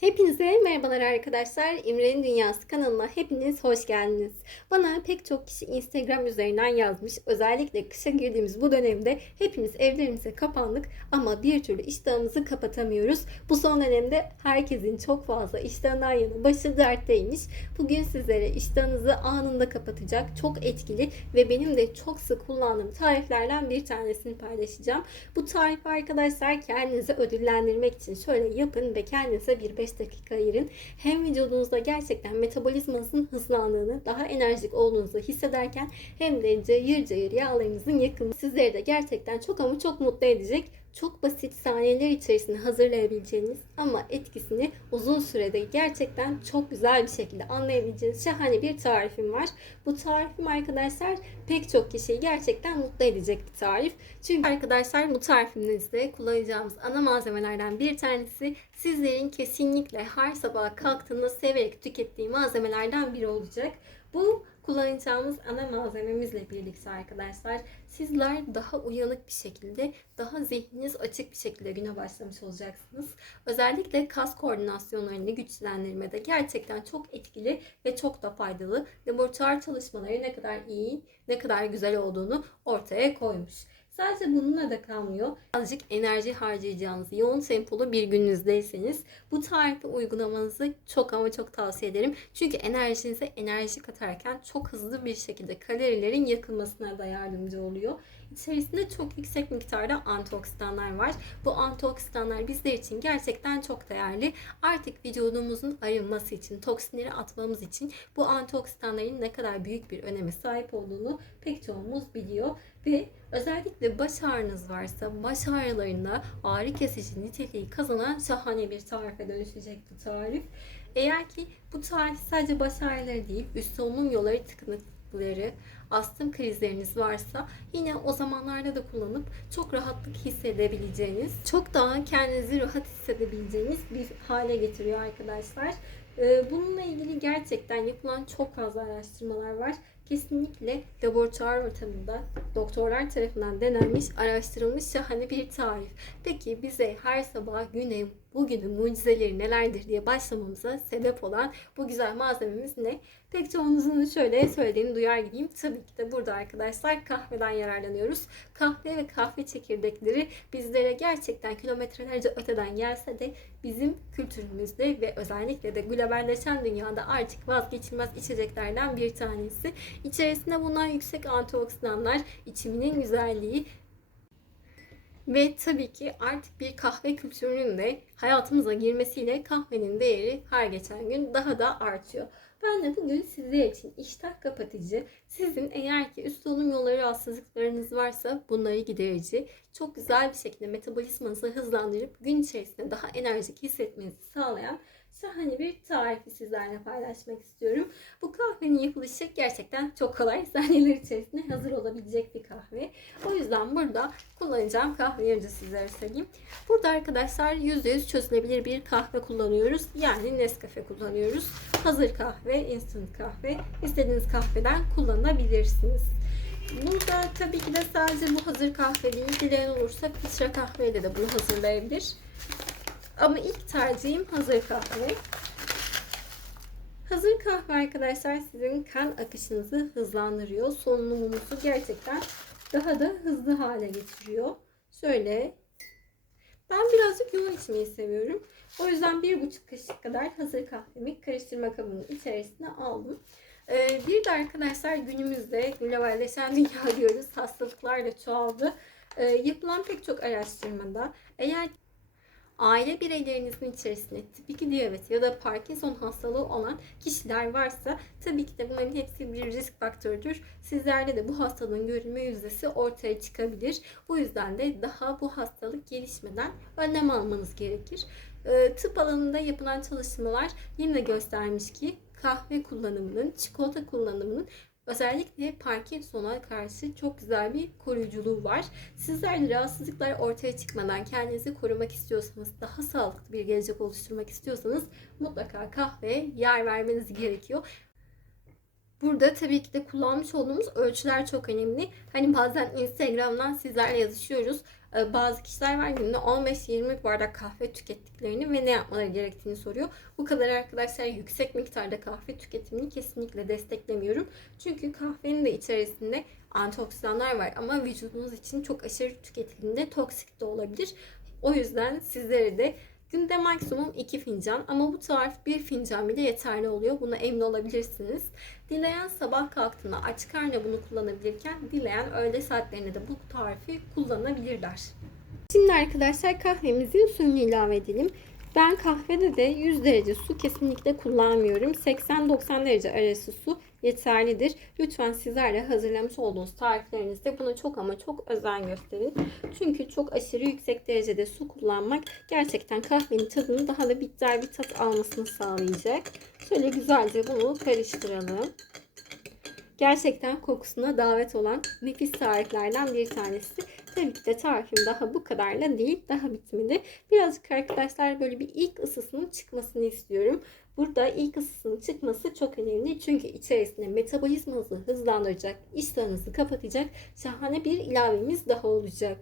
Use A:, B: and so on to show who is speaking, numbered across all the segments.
A: Hepinize merhabalar arkadaşlar. İmre'nin Dünyası kanalına hepiniz hoş geldiniz. Bana pek çok kişi Instagram üzerinden yazmış. Özellikle kışa girdiğimiz bu dönemde hepimiz evlerimize kapandık ama bir türlü iştahımızı kapatamıyoruz. Bu son dönemde herkesin çok fazla iştahından yana başı dertteymiş. Bugün sizlere iştahınızı anında kapatacak çok etkili ve benim de çok sık kullandığım tariflerden bir tanesini paylaşacağım. Bu tarifi arkadaşlar kendinizi ödüllendirmek için şöyle yapın ve kendinize bir 5 dakika ayırın. Hem vücudunuzda gerçekten metabolizmanızın hızlandığını, daha enerjik olduğunuzu hissederken hem de cayır cayır yağlarınızın yakımı sizleri de gerçekten çok ama çok mutlu edecek. Çok basit saniyeler içerisinde hazırlayabileceğiniz ama etkisini uzun sürede gerçekten çok güzel bir şekilde anlayabileceğiniz şahane bir tarifim var. Bu tarifim arkadaşlar pek çok kişiyi gerçekten mutlu edecek bir tarif. Çünkü arkadaşlar bu tarifimizde kullanacağımız ana malzemelerden bir tanesi sizlerin kesinlikle her sabah kalktığında severek tükettiği malzemelerden biri olacak. Bu kullanacağımız ana malzememizle birlikte arkadaşlar sizler daha uyanık bir şekilde, daha zihniniz açık bir şekilde güne başlamış olacaksınız. Özellikle kas koordinasyonlarını güçlendirmede gerçekten çok etkili ve çok da faydalı. Laboratuvar çalışmaları ne kadar iyi, ne kadar güzel olduğunu ortaya koymuş. Sadece bununla da kalmıyor. Azıcık enerji harcayacağınız yoğun tempolu bir gününüzdeyseniz bu tarifi uygulamanızı çok ama çok tavsiye ederim. Çünkü enerjinize enerji katarken çok hızlı bir şekilde kalorilerin yakılmasına da yardımcı oluyor. İçerisinde çok yüksek miktarda antioksidanlar var. Bu antioksidanlar bizler için gerçekten çok değerli. Artık vücudumuzun arınması için, toksinleri atmamız için bu antioksidanların ne kadar büyük bir öneme sahip olduğunu pek çoğumuz biliyor. Ve özellikle baş ağrınız varsa baş ağrılarında ağrı kesici niteliği kazanan şahane bir tarife dönüşecek bu tarif. Eğer ki bu tarif sadece baş ağrıları değil, üst solunum yolları tıkanıklıkları, astım krizleriniz varsa yine o zamanlarda da kullanıp çok rahatlık hissedebileceğiniz, çok daha kendinizi rahat hissedebileceğiniz bir hale getiriyor arkadaşlar. Ee, Bununla ilgili gerçekten yapılan çok fazla araştırmalar var. Kesinlikle laboratuvar ortamında doktorlar tarafından denenmiş, araştırılmış şahane bir tarif. Peki bize her sabah güne bugünün mucizeleri nelerdir diye başlamamıza sebep olan bu güzel malzememiz ne? Pek çoğunuzun şöyle söylediğini duyar gibiyim. Tabii ki de burada arkadaşlar kahveden yararlanıyoruz. Kahve ve kahve çekirdekleri bizlere gerçekten kilometrelerce öteden gelse de bizim kültürümüzde ve özellikle de globalleşen dünyada artık vazgeçilmez içeceklerden bir tanesi. İçerisinde bulunan yüksek antioksidanlar, içiminin güzelliği ve tabii ki artık bir kahve kültürünün de hayatımıza girmesiyle kahvenin değeri her geçen gün daha da artıyor. Ben de bugün sizler için iştah kapatıcı, sizin eğer ki üst solunum yolları rahatsızlıklarınız varsa bunları giderici, çok güzel bir şekilde metabolizmanızı hızlandırıp gün içerisinde daha enerjik hissetmenizi sağlayan şahane bir tarifi sizlerle paylaşmak istiyorum. Bu kahvenin yapılışı gerçekten çok kolay. Saniyeler içerisinde hazır olabilecek bir kahve. O yüzden burada kullanacağım kahveyi önce sizlere söyleyeyim. Burada arkadaşlar %100 çözülebilir bir kahve kullanıyoruz. Yani Nescafe kullanıyoruz. Hazır kahve, instant kahve. İstediğiniz kahveden kullanabilirsiniz. Burada tabii ki de sadece bu hazır kahve değil. Dileyen olursa filtre kahveyle de bunu hazırlayabilir. Ama ilk tercihim hazır kahve. Hazır kahve arkadaşlar sizin kan akışınızı hızlandırıyor. Solunumunuzu gerçekten daha da hızlı hale getiriyor. Şöyle ben birazcık yoğun içmeyi seviyorum. O yüzden bir buçuk kaşık kadar hazır kahvemi karıştırma kabının içerisine aldım. Ee, bir de arkadaşlar günümüzde globalleşen dünya diyoruz. Hastalıklar da çoğaldı. Ee, yapılan pek çok araştırmada eğer aile bireylerinizin içerisinde tip 2 diyabet ya da Parkinson hastalığı olan kişiler varsa tabii ki de bunların hepsi bir risk faktörüdür. Sizlerde de bu hastalığın görülme yüzdesi ortaya çıkabilir. Bu yüzden de daha bu hastalık gelişmeden önlem almanız gerekir. Ee, tıp alanında yapılan çalışmalar yine göstermiş ki kahve kullanımının, çikolata kullanımının Özellikle Parkinson'a karşı çok güzel bir koruyuculuğu var. Sizler de rahatsızlıklar ortaya çıkmadan kendinizi korumak istiyorsanız, daha sağlıklı bir gelecek oluşturmak istiyorsanız mutlaka kahveye yer vermeniz gerekiyor. Burada tabii ki de kullanmış olduğumuz ölçüler çok önemli. Hani bazen Instagram'dan sizlerle yazışıyoruz. Ee, Bazı kişiler var günde 15-20 bardak kahve tükettiklerini ve ne yapmaları gerektiğini soruyor. Bu kadar arkadaşlar yüksek miktarda kahve tüketimini kesinlikle desteklemiyorum. Çünkü kahvenin de içerisinde antioksidanlar var ama vücudunuz için çok aşırı tüketildiğinde toksik de olabilir. O yüzden sizlere de günde maksimum 2 fincan ama bu tarif 1 fincan bile yeterli oluyor. Buna emin olabilirsiniz. Dileyen sabah kalktığında aç karnına bunu kullanabilirken dileyen öğle saatlerinde de bu tarifi kullanabilirler. Şimdi arkadaşlar kahvemizin suyunu ilave edelim. Ben kahvede de 100 derece su kesinlikle kullanmıyorum. 80-90 derece arası su yeterlidir. Lütfen sizler de hazırlamış olduğunuz tariflerinizde buna çok ama çok özen gösterin. Çünkü çok aşırı yüksek derecede su kullanmak gerçekten kahvenin tadını daha da bitter bir tat almasını sağlayacak. Şöyle güzelce bunu karıştıralım. Gerçekten kokusuna davet olan nefis tariflerden bir tanesi. Tabii ki de tarifim daha bu kadarla değil. Daha bitmedi. Birazcık arkadaşlar böyle bir ilk ısısının çıkmasını istiyorum. Burada ilk ısısının çıkması çok önemli. Çünkü içerisinde metabolizmanızı hızlandıracak, iştahınızı kapatacak şahane bir ilavemiz daha olacak.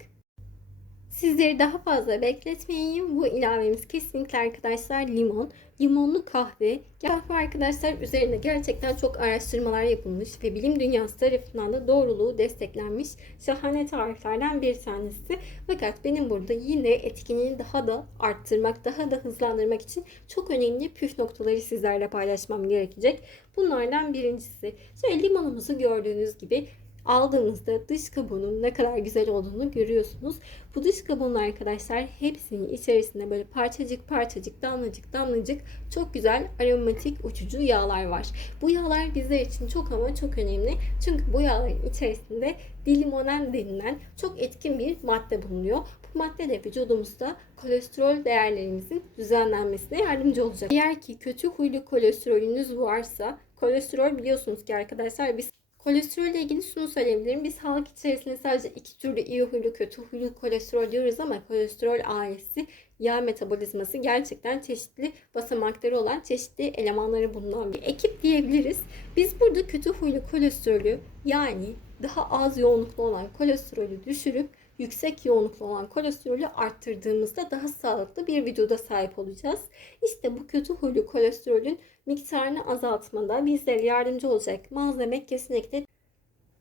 A: Sizleri daha fazla bekletmeyeyim. Bu ilavemiz kesinlikle arkadaşlar limon. Limonlu kahve. Kahve arkadaşlar üzerinde gerçekten çok araştırmalar yapılmış ve bilim dünyası tarafından da doğruluğu desteklenmiş şahane tariflerden bir tanesi. Fakat benim burada yine etkinliğini daha da arttırmak, daha da hızlandırmak için çok önemli püf noktaları sizlerle paylaşmam gerekecek. Bunlardan birincisi, şöyle limonumuzu gördüğünüz gibi aldığınızda dış kabuğunun ne kadar güzel olduğunu görüyorsunuz. Bu dış kabuğun arkadaşlar hepsinin içerisinde böyle parçacık parçacık damlacık damlacık çok güzel aromatik uçucu yağlar var. Bu yağlar bizler için çok ama çok önemli. Çünkü bu yağların içerisinde dilimonen denilen çok etkin bir madde bulunuyor. Bu madde de vücudumuzda kolesterol değerlerimizin düzenlenmesine yardımcı olacak. Eğer ki kötü huylu kolesterolünüz varsa kolesterol biliyorsunuz ki arkadaşlar biz Kolesterol ile ilgili şunu söyleyebilirim. Biz sağlık içerisinde sadece iki türlü iyi huylu, kötü huylu kolesterol diyoruz ama kolesterol ailesi yağ metabolizması gerçekten çeşitli basamakları olan çeşitli elemanları bulunan bir ekip diyebiliriz. Biz burada kötü huylu kolesterolü yani daha az yoğunluklu olan kolesterolü düşürüp yüksek yoğunluklu olan kolesterolü arttırdığımızda daha sağlıklı bir vücuda sahip olacağız. İşte bu kötü huylu kolesterolün miktarını azaltmada bizlere yardımcı olacak malzeme kesinlikle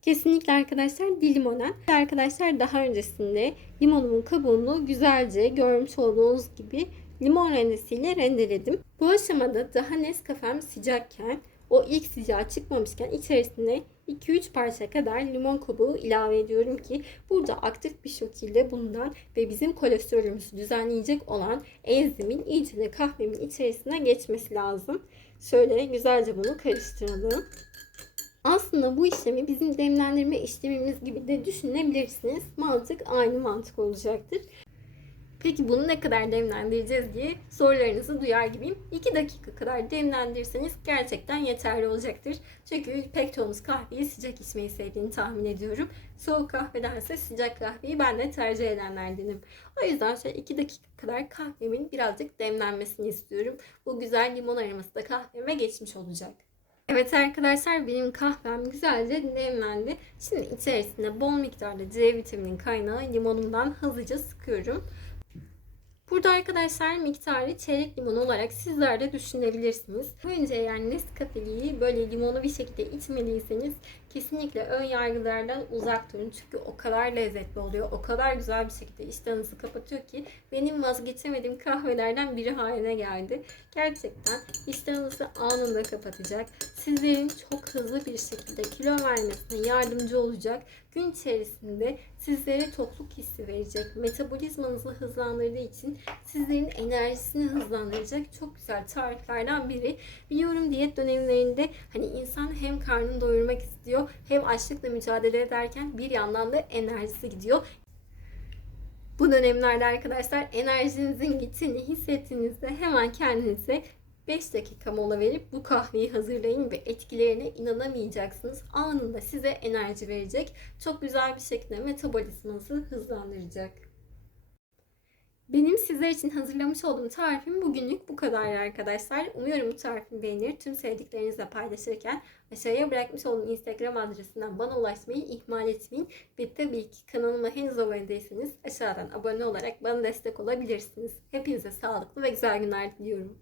A: Kesinlikle arkadaşlar dilimonen. Arkadaşlar daha öncesinde limonumun kabuğunu güzelce görmüş olduğunuz gibi limon rendesiyle rendeledim. Bu aşamada daha Nescafe'm sıcakken o ilk sıcağı çıkmamışken içerisine 2-3 parça kadar limon kabuğu ilave ediyorum ki burada aktif bir şekilde bundan ve bizim kolesterolümüzü düzenleyecek olan enzimin iyice de kahvemin içerisine geçmesi lazım. Şöyle güzelce bunu karıştıralım. Aslında bu işlemi bizim demlendirme işlemimiz gibi de düşünebilirsiniz. Mantık aynı mantık olacaktır. Peki bunu ne kadar demlendireceğiz diye sorularınızı duyar gibiyim. 2 dakika kadar demlendirirseniz gerçekten yeterli olacaktır. Çünkü pek çoğunuz kahveyi sıcak içmeyi sevdiğini tahmin ediyorum. Soğuk kahvedense sıcak kahveyi ben de tercih edenlerdenim. O yüzden şöyle 2 dakika kadar kahvemin birazcık demlenmesini istiyorum. Bu güzel limon aroması da kahveme geçmiş olacak. Evet arkadaşlar benim kahvem güzelce demlendi. Şimdi içerisine bol miktarda C vitamini kaynağı limonumdan hızlıca sıkıyorum. Burada arkadaşlar miktarı çeyrek limon olarak sizler de düşünebilirsiniz. Önce eğer Nescafe'liyi böyle limonlu bir şekilde içmediyseniz kesinlikle ön yargılardan uzak durun. Çünkü o kadar lezzetli oluyor. O kadar güzel bir şekilde iştahınızı kapatıyor ki benim vazgeçemediğim kahvelerden biri haline geldi. Gerçekten iştahınızı anında kapatacak. Sizlerin çok hızlı bir şekilde kilo vermesine yardımcı olacak. Gün içerisinde sizlere tokluk hissi verecek. Metabolizmanızı hızlandırdığı için sizlerin enerjisini hızlandıracak çok güzel tariflerden biri. Biliyorum diyet dönemlerinde hani insan hem karnını doyurmak istiyor hem açlıkla mücadele ederken bir yandan da enerjisi gidiyor. Bu dönemlerde arkadaşlar enerjinizin gittiğini hissettiğinizde hemen kendinize 5 dakika mola verip bu kahveyi hazırlayın ve etkilerine inanamayacaksınız. Anında size enerji verecek. Çok güzel bir şekilde metabolizmanızı hızlandıracak. Benim sizler için hazırlamış olduğum tarifim bugünlük bu kadar arkadaşlar. Umuyorum bu tarifimi beğenir. Tüm sevdiklerinizle paylaşırken aşağıya bırakmış olduğum Instagram adresinden bana ulaşmayı ihmal etmeyin. Ve tabii ki kanalıma henüz abone değilseniz aşağıdan abone olarak bana destek olabilirsiniz. Hepinize sağlıklı ve güzel günler diliyorum.